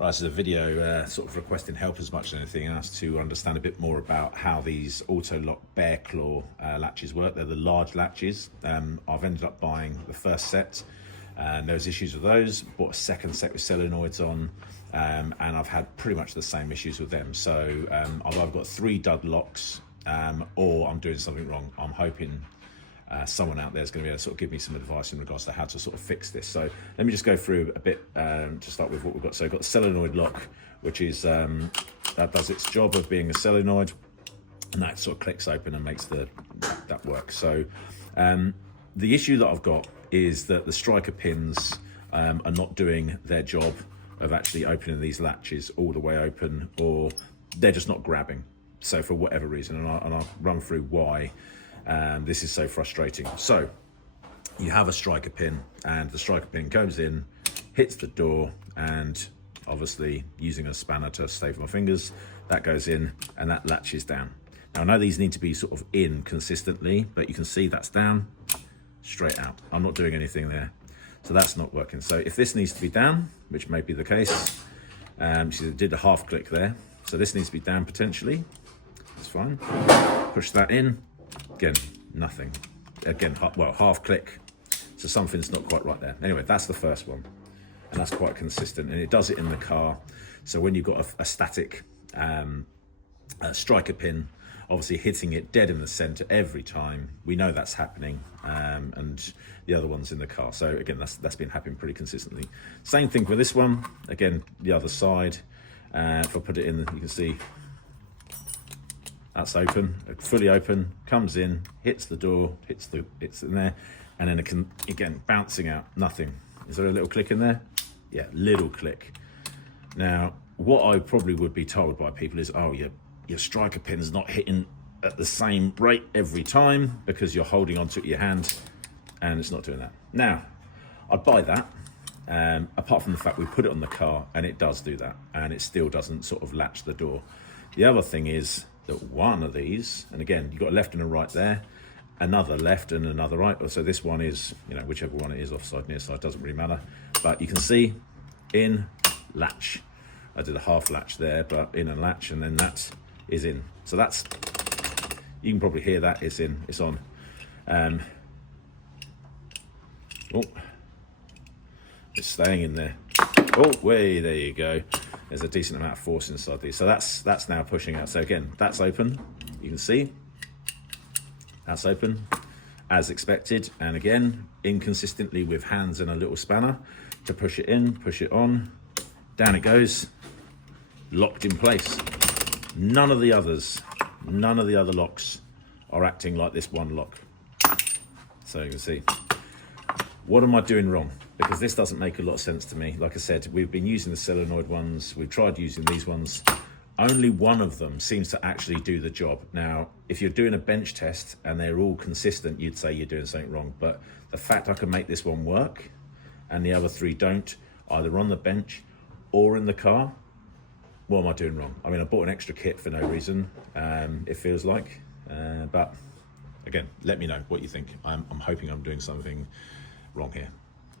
Right, this is a video sort of requesting help as much as anything else to understand a bit more about how these Autoloc bear claw latches work. They're the large latches. I've ended up buying the first set and there was issues with those. Bought a second set with solenoids on and I've had pretty much the same issues with them. So I've either got 3 dud locks or I'm doing something wrong. I'm hoping someone out there is going to be able to sort of give me some advice in regards to how to sort of fix this. So let me just go through a bit to start with what we've got. So we've got the solenoid lock, which is that does its job of being a solenoid, and that sort of clicks open and makes that work. So the issue that I've got is that the striker pins are not doing their job of actually opening these latches all the way open, or they're just not grabbing. So for whatever reason, and I'll run through why this is so frustrating. So you have a striker pin and the striker pin goes in, hits the door, and obviously using a spanner to stave my fingers, that goes in and that latches down. Now I know these need to be sort of in consistently, but you can see that's down, straight out. I'm not doing anything there. So that's not working. So if this needs to be down, which may be the case, she did a half click there. So this needs to be down potentially, that's fine. Push that in. Again, nothing. Again, well, half click. So something's not quite right there. Anyway, that's the first one. And that's quite consistent. And it does it in the car. So when you've got a static striker pin, obviously hitting it dead in the center every time, we know that's happening. And the other one's in the car. So again, that's been happening pretty consistently. Same thing with this one. Again, the other side. If I put it in, you can see that's open, fully open, comes in, hits the door, it's in there, and then it can, again, bouncing out, nothing. Is there a little click in there? Yeah, little click. Now, what I probably would be told by people is, oh, your striker pin's not hitting at the same rate every time because you're holding onto it with your hand and it's not doing that. Now, I'd buy that, apart from the fact we put it on the car and it does do that, and it still doesn't sort of latch the door. The other thing is, that one of these, and again, you've got a left and a right there, another left and another right. So this one is, whichever one it is, offside, near side, doesn't really matter. But you can see in latch. I did a half latch there, but in and latch, and then that is in. So that's, you can probably hear that, it's in, it's on. Oh, it's staying in there. Oh, way, there you go. There's a decent amount of force inside these. So that's now pushing out. So again, that's open. You can see that's open as expected. And again, inconsistently with hands and a little spanner to push it in, push it on, down it goes, locked in place. None of the other locks are acting like this one lock. So you can see, what am I doing wrong? Because this doesn't make a lot of sense to me. Like I said, we've been using the solenoid ones. We've tried using these ones. Only one of them seems to actually do the job. Now, if you're doing a bench test and they're all consistent, you'd say you're doing something wrong. But the fact I can make this one work and the other 3 don't, either on the bench or in the car, what am I doing wrong? I mean, I bought an extra kit for no reason, it feels like. But again, let me know what you think. I'm hoping I'm doing something wrong here.